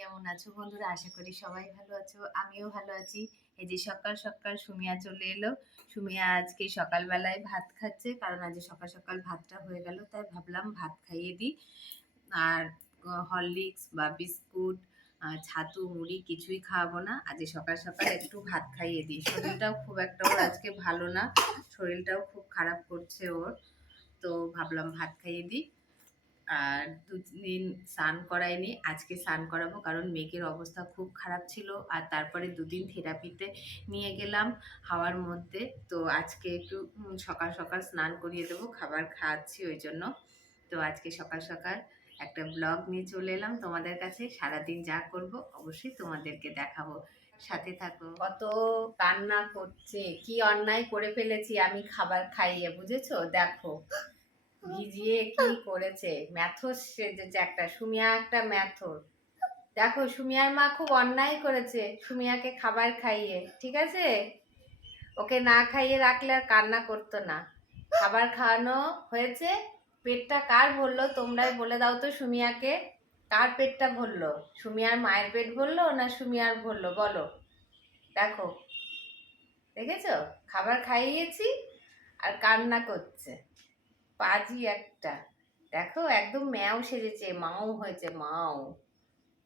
কেমন আছো বন্ধুরা? আশা করি সবাই ভালো আছো, আমিও ভালো আছি। এই যে সকাল সকাল সুমিয়া চলে এলো। সুমিয়া আজকে সকালবেলায় ভাত খাচ্ছে, কারণ আজ সকাল সকাল ভাতটা হয়ে গেল, তাই ভাবলাম ভাত খাইয়ে দিই। আর হরলিক্স বা বিস্কুট ছাতু, মুড়ি কিছুই খাওয়াবো না। আজ সকাল সকাল একটু ভাত খাইয়ে দিই। শরীরটাও খুব একটা ওর আজকে ভালো না, শরীরটাও খুব খারাপ করছে ওর। তো ভাবলাম ভাত খাইয়ে দিই। আর দুদিন স্নান করাইনি, আজকে স্নান করাবো কারণ মেঘের অবস্থা খুব খারাপ ছিল আর তারপরে দুদিন থেরাপিতে নিয়ে গেলাম হাওয়ার মধ্যে। তো আজকে একটু সকাল সকাল স্নান করিয়ে দেবো, খাবার খাওয়াচ্ছি ওই জন্য। তো আজকে সকাল সকাল একটা ব্লগ নিয়ে চলে এলাম তোমাদের কাছে। সারাদিন যা করব অবশ্যই তোমাদেরকে দেখাবো। সাথে থাকো। কত কান্না করছে, কি অন্যায় করে ফেলেছি, আমি খাবার খাইয়ে, বুঝেছ? দেখো। ভিজিয়ে কি করেছে? ম্যাথস সেজেছে একটা। সুমিয়া একটা ম্যাথর। দেখো, সুমিয়ার মা খুব অন্যায় করেছে সুমিয়াকে খাবার খাইয়ে, ঠিক আছে? ওকে না খাইয়ে রাখলে আর কান্না করতো না। খাবার খাওয়ানো হয়েছে। পেটটা কার ভরলো? তোমরাই বলে দাও তো সুমিয়াকে। কার পেটটা ভরলো? সুমিয়ার মায়ের পেট ভরলো না সুমিয়ার ভরলো? বলো। দেখো, দেখেছ? খাবার খাইয়েছি আর কান্না করছে। পাজি একটা। দেখো, একদম ম্যাও সেজেছে, মাও হয়েছে, মাও।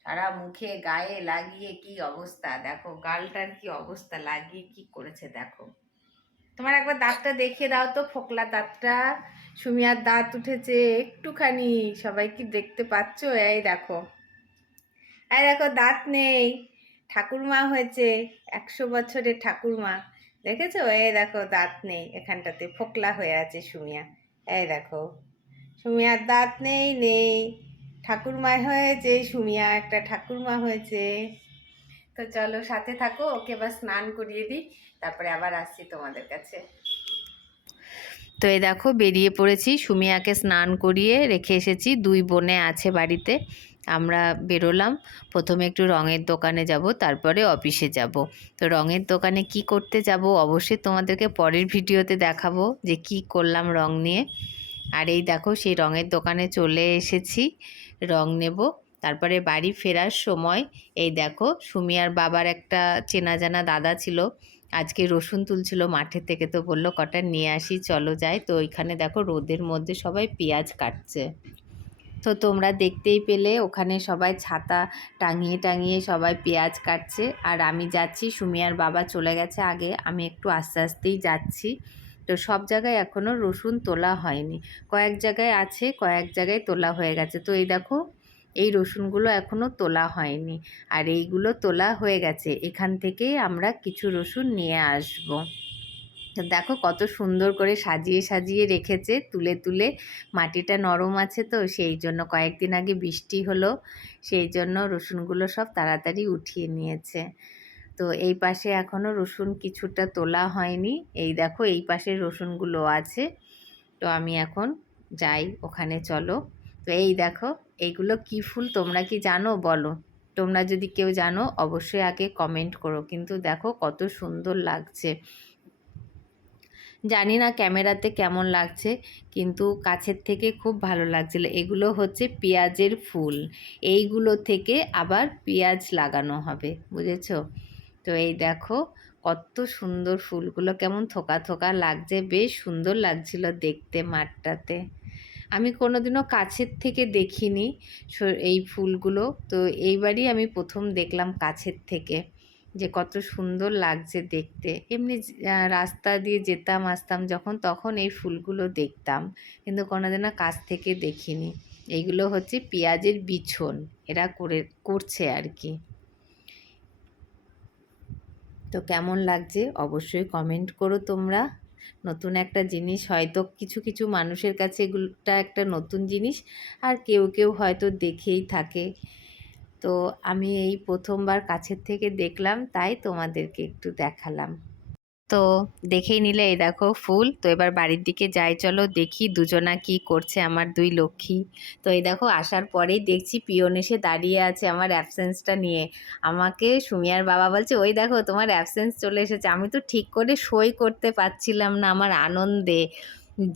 সারা মুখে, গায়ে লাগিয়ে কি অবস্থা? দেখো, গালটার কি অবস্থা? লাগিয়ে কি করেছে, দেখো। তোমার একবার দাঁতটা দেখিয়ে দাও তো, ফোকলা দাঁতটা। সুমিয়ার দাঁত উঠেছে একটুখানি, সবাই কি দেখতে পাচ্ছ? এই দেখো। এই দেখো, দাঁত নেই। ঠাকুরমা হয়েছে, একশো বছরের ঠাকুরমা। দেখেছ? এই দেখো, দাঁত নেই এখানটাতে, ফোকলা হয়ে আছে সুমিয়া। এই দেখো, সুমিয়ার দাঁত নেই নেই। ঠাকুরমা হয়েছে, সুমিয়া একটা ঠাকুরমা হয়েছে। তো চলো সাথে থাকো, ওকে এবার স্নান করিয়ে দিই, তারপরে আবার আসছি তোমাদের কাছে। তো এই দেখো, বেরিয়ে পড়েছি, সুমিয়াকে স্নান করিয়ে রেখে এসেছি, দুই বোনে আছে বাড়িতে। আমরা বেরোলাম। প্রথমে একটু রঙের দোকানে যাব, তারপরে অফিসে যাব। তো রঙের দোকানে কি করতে যাব অবশ্যই তোমাদেরকে পরের ভিডিওতে দেখাবো যে কি করলাম রং নিয়ে। আর এই দেখো, সেই রঙের দোকানে চলে এসেছি, রং নেব। তারপরে বাড়ি ফেরার সময়, এই দেখো, সুমিয়ার বাবার একটা চেনা জানা দাদা ছিল। আজকে রসুন তুলছিল মাঠের থেকে তো বলল, কটা নিয়ে আসি, চলো যাই। তো ওইখানে দেখো, রোদের মধ্যে সবাই পেঁয়াজ কাটছে। তো তোমরা দেখতেই পেলে ওখানে সবাই ছাতা টাঙিয়ে টাঙিয়ে সবাই পেঁয়াজ কাটছে। আর আমি যাচ্ছি, সুমিয়ার বাবা চলে গেছে আগে, আমি একটু আস্তে আস্তেই যাচ্ছি। তো সব জায়গায় এখনও রসুন তোলা হয়নি। কয়েক জায়গায় আছে, কয়েক জায়গায় তোলা হয়ে গেছে। তো এই দেখো, এই রসুনগুলো এখনও তোলা হয়নি। আর এইগুলো তোলা হয়ে গেছে। এখান থেকেই আমরা কিছু রসুন নিয়ে আসব। দেখো কত সুন্দর করে সাজিয়ে সাজিয়ে রেখেছে। তুলে তুলে মাটিটা নরম আছে তো, সেই জন্য কয়েকদিন আগে বৃষ্টি হলো, সেই জন্য রসুনগুলো সব তাড়াতাড়ি উঠিয়ে নিয়েছে। তো এই পাশে এখনও রসুন কিছুটা তোলা হয়নি। এই দেখো এই পাশে রসুনগুলো আছে। তো আমি এখন যাই, ওখানে চলো। তো এই দেখো, এইগুলো কি ফুল তোমরা কি জানো বলো? তোমরা যদি কেউ জানো, অবশ্যই আগে কমেন্ট করো। কিন্তু দেখো কত সুন্দর লাগছে। জানি না ক্যামেরাতে কেমন লাগছে, কিন্তু কাছের থেকে খুব ভালো লাগছিল। এগুলো হচ্ছে পেঁয়াজের ফুল। এইগুলো থেকে আবার পেঁয়াজ লাগানো হবে, বুঝেছ? তো এই দেখো, কত সুন্দর ফুলগুলো, কেমন থোকা থোকা লাগছে, বেশ সুন্দর লাগছিল দেখতে মাঠটাতে। আমি কোনোদিনও কাছের থেকে দেখিনি এই ফুলগুলো। তো এইবারই আমি প্রথম দেখলাম কাছের থেকে। যে কত সুন্দর লাগছে দেখতে। এমনি রাস্তা দিয়ে যেতাম, আসতাম যখন, তখন এই ফুলগুলো দেখতাম। কিন্তু কোনোদিনও কাছ থেকে দেখিনি। এইগুলো হচ্ছে পেঁয়াজের বিছন। এরা করে, করছে আর কি। তো কেমন লাগছে? অবশ্যই কমেন্ট করো তোমরা। নতুন একটা জিনিস, হয়তো কিছু কিছু মানুষের কাছে এগুলোটা একটা নতুন জিনিস। আর কেউ কেউ হয়তো দেখেই থাকে। তো আমি এই প্রথমবার কাছের থেকে দেখলাম, তাই তোমাদেরকে একটু দেখালাম। তো দেখেই নিলে এই দেখো ফুল। তো এবার বাড়ির দিকে যাই, চলো দেখি দুজনা কি করছে আমার দুই লক্ষ্মী। তো এই দেখো আসার পরেই দেখছি পিয়ন এসে দাঁড়িয়ে আছে আমার অ্যাবসেন্সটা নিয়ে। আমাকে সুমিয়ার বাবা বলছে, ওই দেখো তোমার অ্যাবসেন্স চলে এসেছে। আমি তো ঠিক করে সই করতে পারছিলাম না আমার আনন্দে।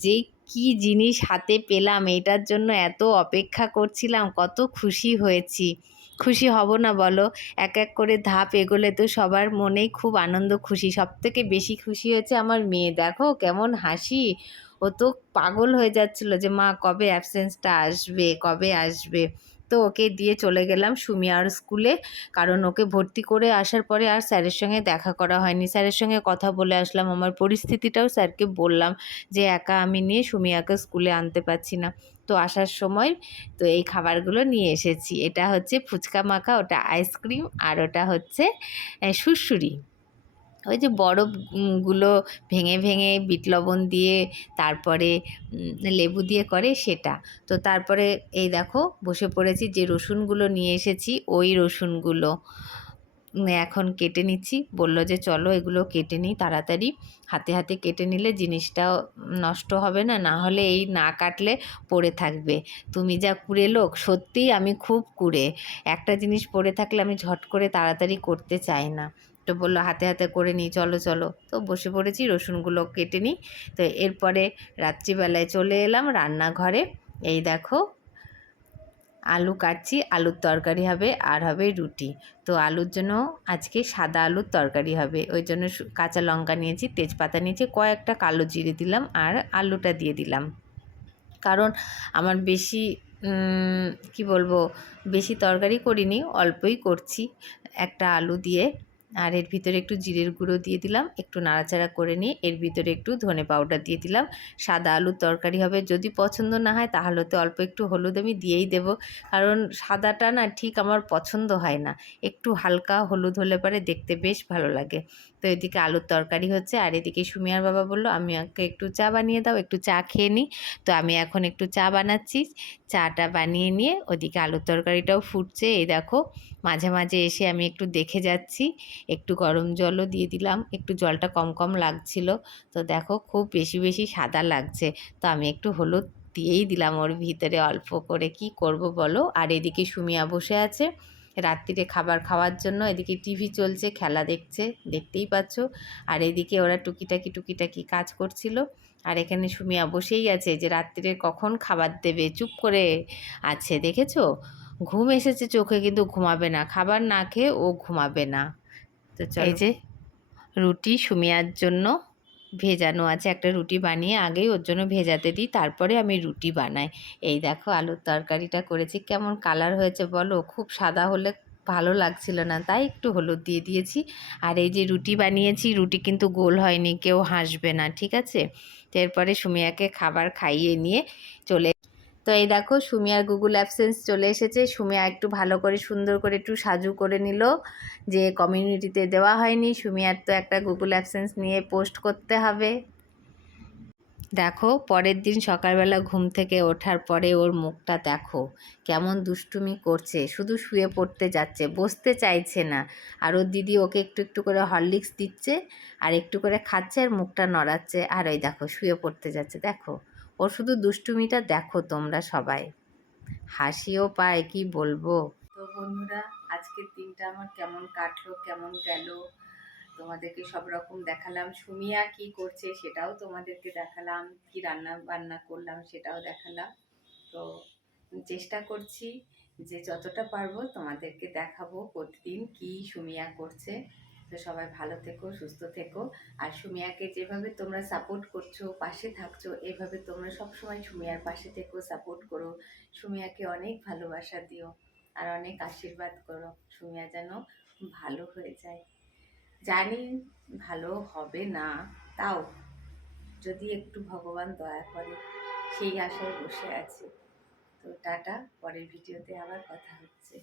যে কি জিনিস হাতে পেলাম, এটার জন্য এত অপেক্ষা করছিলাম, কত খুশি হয়েছি। খুশি হব না বলো? এক এক করে ধাপ এগোলে তো সবার মনেই খুব আনন্দ, খুশি। সব থেকে বেশি খুশি হয়েছে আমার মেয়ে। দেখো কেমন হাসি। ও তো পাগল হয়ে যাচ্ছিল যে, মা, কবে অ্যাবসেন্সটা আসবে? কবে আসবে? তো ওকে দিয়ে চলে গেলাম সুমিয়ার স্কুলে কারণ ওকে ভর্তি করে আসার পরে আর স্যারের সঙ্গে দেখা করা হয়নি। স্যারের সঙ্গে কথা বলে আসলাম। আমার পরিস্থিতিটাও স্যারকে বললাম যে, একা আমি নিয়ে সুমিয়াকে স্কুলে আনতে পারছি না। তো আসার সময় তো এই খাবারগুলো নিয়ে এসেছি। এটা হচ্ছে ফুচকা মাখা, ওটা আইসক্রিম আর ওটা হচ্ছে সুরসুরি ওই যে বরফগুলো ভেঙে ভেঙে বিট লবণ দিয়ে তারপরে লেবু দিয়ে করে সেটা। তো তারপরে এই দেখো, বসে পড়েছি যে রসুনগুলো নিয়ে এসেছি, ওই রসুনগুলো। এখন কেটে নিচ্ছি। বলল যে, চলো এগুলো কেটে নিই তাড়াতাড়ি। হাতে হাতে কেটে নিলে জিনিসটাও নষ্ট হবে না না হলে এই না কাটলে পড়ে থাকবে। তুমি যা কুড়ে লোক, সত্যিই আমি খুব কুড়ে। একটা জিনিস পড়ে থাকলে আমি ঝট করে তাড়াতাড়ি করতে চাই না। তো বলল, হাতে হাতে করে নিই, চলো চলো। তো বসে পড়েছি, রসুনগুলো কেটে নিই। তো এরপরে রাত্রিবেলায় চলে এলাম রান্নাঘরে। এই দেখো আলু কাটছি, আলুর তরকারি হবে আর হবে রুটি। তো আলুর জন্য আজকে সাদা আলুর তরকারি হবে। ওই জন্য কাঁচা লঙ্কা নিয়েছি, তেজপাতা নিয়েছি, কয়েকটা কালো জিরে দিলাম আর আলুটা দিয়ে দিলাম। কারণ আমার বেশি কি বলব, বেশি তরকারি করিনি, অল্পই করছি। একটা আলু দিয়ে আর এর ভিতরে একটু জিরের গুঁড়ো দিয়ে দিলাম, একটু নাড়াচাড়া করে নিয়ে এর ভিতরে একটু ধনে পাউডার দিয়ে দিলাম। সাদা আলুর তরকারি হবে, যদি পছন্দ না হয় তাহলে তো অল্প একটু হলুদ আমি দিয়েই দেব, কারণ সাদাটা না ঠিক আমার পছন্দ হয় না। একটু হালকা হলুদ হলে পরে দেখতে বেশ ভালো লাগে। তো এদিকে আলুর তরকারি হচ্ছে, আর এদিকে সুমিয়ার বাবা বলল, আমি ওকে একটু চা বানিয়ে দাও, একটু চা খেয়ে নিই তো আমি এখন একটু চা বানাচ্ছি, চাটা বানিয়ে নিয়ে ওদিকে আলুর তরকারিটাও ফুটছে। এই দেখো, মাঝে মাঝে এসে আমি একটু দেখে যাচ্ছি, একটু গরম জলও দিয়ে দিলাম, একটু জলটা কম কম লাগছিল। তো দেখো, খুব বেশি বেশি সাদা লাগছে। তো আমি একটু হলুদ দিয়েই দিলাম ওর ভিতরে অল্প করে। কি করব বলো? আর এদিকে সুমিয়া বসে আছে। রাত্রিরে খাবার খাওয়ার জন্য এদিকে টিভি চলছে খেলা দেখছে দেখতেই পাচ্ছ। আর এদিকে ওরা টুকিটাকি টুকিটাকি কাজ করছিল। আর এখানে সুমিয়া বসেই আছে যে রাত্রিরে কখন খাবার দেবে? চুপ করে আছে দেখেছ? ঘুম এসেছে চোখে কিন্তু ঘুমাবে না। খাবার না খেয়ে ও ঘুমাবে না। তো এই যে রুটি সুমিয়ার জন্য ভেজানো আছে, একটা রুটি বানিয়ে আগেই ওর জন্য ভেজাতে দিই, তারপরে আমি রুটি বানাই। এই দেখো আলুর তরকারিটা করেছি, কেমন কালার হয়েছে বলো? খুব সাদা হলে ভালো লাগছিল না, তাই একটু হলুদ দিয়ে দিয়েছি। আর এই যে রুটি বানিয়েছি, রুটি কিন্তু গোল হয়নি, কেউ হাসবে না, ঠিক আছে? এরপরে সুমিয়াকে খাবার খাইয়ে নিয়ে চলে তো এই দেখো সুমিয়ার গুগল অ্যাপসেন্স চলে এসেছে। সুমিয়া একটু ভালো করে, সুন্দর করে একটু সাজু করে নিল যে কমিউনিটিতে দেওয়া হয়নি। সুমিয়ার তো একটা গুগল অ্যাপসেন্স নিয়ে পোস্ট করতে হবে। দেখো, পরের দিন সকালবেলা ঘুম থেকে ওঠার পরে ওর মুখটা দেখো, কেমন দুষ্টুমি করছে। শুধু শুয়ে পড়তে যাচ্ছে, বসতে চাইছে না। আর ওর দিদি ওকে একটু একটু করে হরলিক্স দিচ্ছে আর একটু করে খাচ্ছে আর মুখটা নড়াচ্ছে। আর ওই দেখো, শুয়ে পড়তে যাচ্ছে, দেখো। ওর শুধু দুষ্টুমিটা দেখো তোমরা সবাই। হাসিও পায়, কি বলব? তো বন্ধুরা, আজকের দিনটা আমার কেমন কাটলো, কেমন গেল? তোমাদেরকে সব রকম দেখালাম। সুমিয়া কি করছে সেটাও তোমাদেরকে দেখালাম। কি রান্না বান্না করলাম সেটাও দেখালাম। তো চেষ্টা করছি যে যতটা পারব তোমাদেরকে দেখাবো প্রতিদিন কি সুমিয়া করছে। তো সবাই ভালো থেকো, সুস্থ থেকো। আর সুমিয়াকে যেভাবে তোমরা সাপোর্ট করছ, পাশে থাকছো, এভাবে তোমরা সবসময় সুমিয়ার পাশে থেকো সাপোর্ট করো। সুমিয়াকে অনেক ভালোবাসা দিও আর অনেক আশীর্বাদ করো। সুমিয়া যেন ভালো হয়ে যায়। জানি ভালো হবে না, তাও যদি একটু ভগবান দয়া করে, সেই আশায় বসে আছি। তো টাটা, পরের ভিডিওতে আবার কথা হচ্ছে।